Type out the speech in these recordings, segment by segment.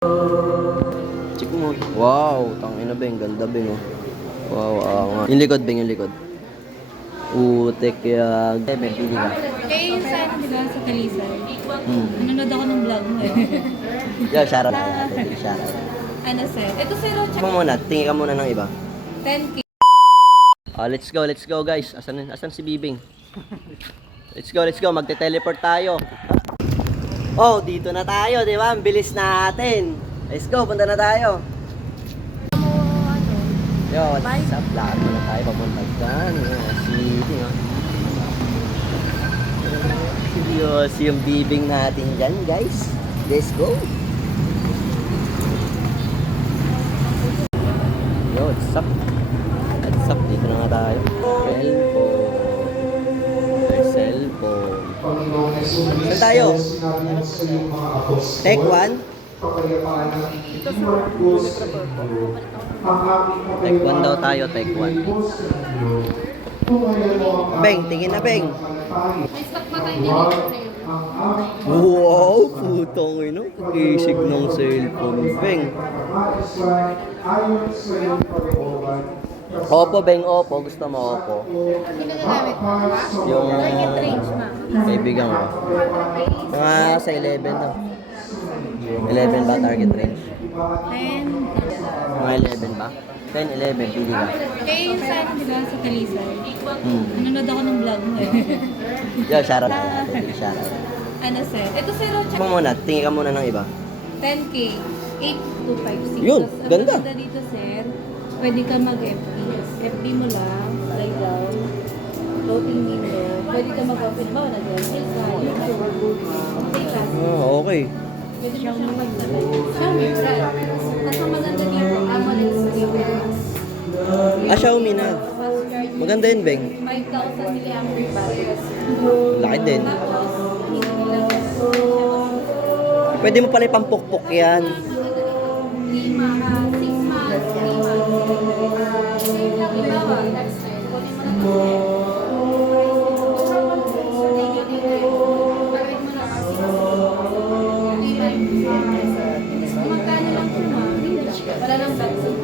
Check mo. Wow, tangina Beng, ganda Beng oh. Wow, nga. Yung likod Beng, yung likod. Utek ya. May pili ka. Eh, yung sa di ba, sa Talisay? Nanonood ako ng vlog mo eh. Yo, shoutout natin. Shoutout. Ano sir? Ito sir, Check mo muna, tingin ka muna ng iba. 10K. Let's go guys. Asan si Bibing? Let's go. Magte-teleport tayo. Oh, dito na tayo, di ba? Ang bilis natin. Let's go, punta na tayo. Yo, what's up? Lahat na tayo papunta dyan. City, no? Seryoso yung Bibing natin dyan, guys. Let's go. Yo, what's up? Dito na nga tayo. Cellphone. Saan tayo? Take 1? Take 1 daw tayo, take 1. Beng, tingin na Beng. May stock pa tayo dito. Wow, putong ino. Kisig ng cellphone, Beng. Oppo, Beng, Oppo. Gusto mo Oppo? Sino nagamit mo? Yung Target range, ma'am. kaibigan ko. Mga sa 11 na. 11 ba target range? 10. Mga 11 ba? 10, 11, pili ka. Eh, yung sa di ba, sa Talisay? Nanonood ako ng vlog mo eh. Yo, shoutout natin. Shoutout. Ano sir? Ito sir, Check mo muna, tingin ka muna ng iba. 10K. 8256. Yun, Tapos, ganda. Ang maganda dito sir, pwede ka mag-FB. FB mo lang, slide down, floating window. Pwede ka mag-open ba? Nag-sales ka, YouTube, okay ka. Okay. Pwede mo siyang pagsabi. Xiaomi brand. Tapos ang maganda dito, AMOLED screen. Xiaomi na. Fast charging. Maganda yun, Beng. 5,000 mAh batteries. Laki din. Tapos, hindi lang Pwede mo pala ipampukpok yan. 6 months, 3 months. Halimbawa, lifestyle. Kunin mo na magkano lang po, ma'am? Wala lang vaccine.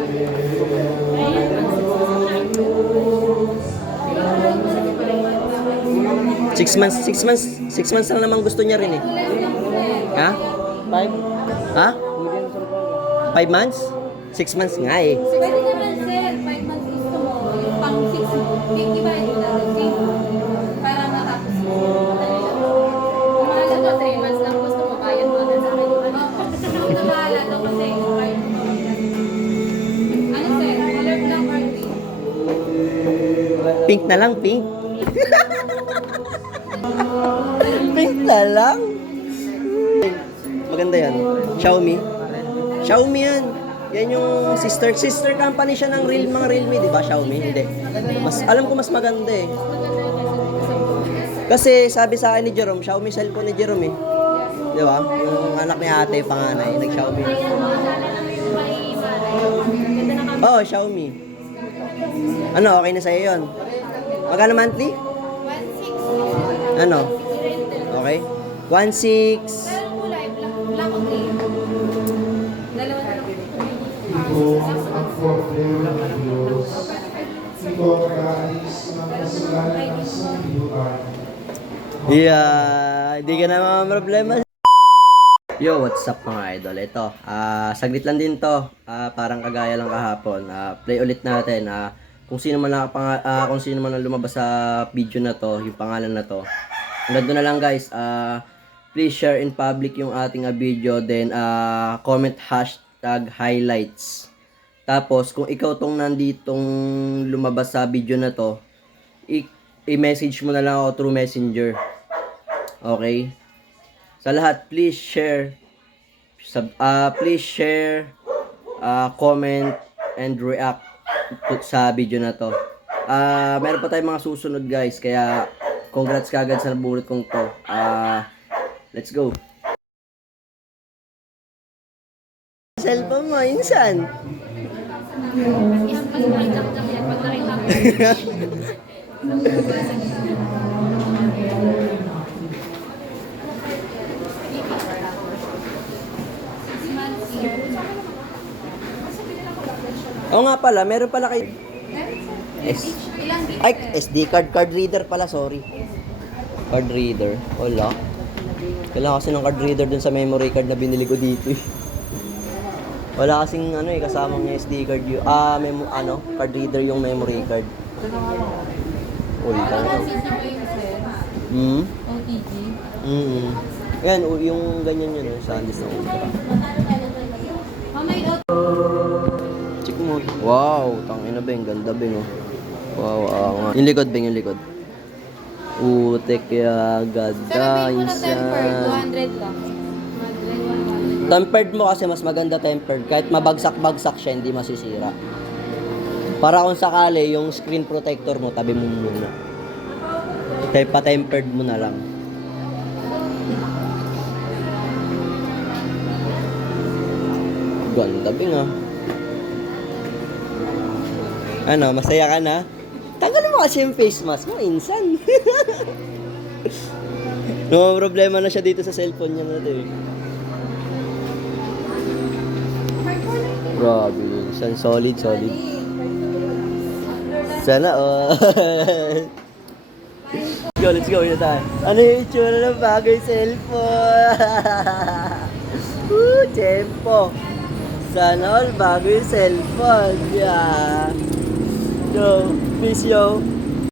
6 months lang naman gusto niya rin eh. Ha? 5? Ha? 5 months? 6 months nga eh. Pwede naman, sir. 5 months gusto mo. Yung pang 6 mo. Divide mo na ng 3 para matapos mo. Madali lang. Kung mahal ito, 3 months lang gusto mo. Bayad mo agad sa akin. Kung mahal ito kasi expired mo. Ano, sir? Color black or green? Pink na lang, pink. Pink na lang. Maganda yan. Xiaomi. Xiaomi yan. Yan yung sister company siya ng mga Realme, di ba? Xiaomi, hindi. Alam ko mas maganda eh. Kasi sabi sa akin ni Jerome, Xiaomi cellphone ni Jerome eh. Di ba? Yung anak ni ate, panganay, nag-Xiaomi. Oo, Xiaomi. Ano, okay na sa'yo yun? Magkano monthly? 1.6. Ano? Okay. 1.6. Pero kulay, black o green? Dalawa na lang. Yeah, hindi ka na mga problema. Yo, what's up mga idol? Ito, saglit lang din to. Parang kagaya lang kahapon. Play ulit natin. Kung sino man ang lumabas sa video na to, yung pangalan na to. Hanggang doon na lang guys. Please share in public yung ating video, then comment hashtag highlights. Tapos kung ikaw tong nanditong lumabas sa video na to, i-message mo na lang ako through Messenger. Okay? Sa lahat, please share, comment and react sa video na to. Meron pa tayong mga susunod guys, kaya congrats kagad sa nabunot kong to. Let's go. Cellphone mo, insan. Oo nga pala, meron pala kayo. Ilang gig? Ay, SD card reader pala, sorry. Card reader, wala. Kailangan kasi ng card reader dun sa memory card na binili ko dito eh. Wala kasing ano eh, kasamang SD card yung, card reader yung memory card. Uy, Parang tanga. CCTV yung sir. OTG. Yan, yung ganyan yun, SanDisk na ultra. Oh, may Check mo. Wow, tangina ba yung ganda ba oh. Wow, nga. Yung likod ba yung likod? Utek ya, ganda, Sabihin mo na temper, insan. 200 lang. 100, 100. Tempered mo kasi mas maganda tempered. Kahit mabagsak-bagsak siya, hindi masisira. Para kung sakali, yung screen protector mo, tabi mo muna. Pa-tempered mo na lang. Ganda bing ah. Ano, masaya ka na? Tanggalin mo kasi yung face mask mo, insan. No problema na siya dito sa cellphone niya na ito eh. Grabe, insan. Solid. Sana let's go na tayo. Ano yung itsura ng bagay cellphone? Tempo. Sana all bago yung cellphone. Yeah. Yo, peace yo.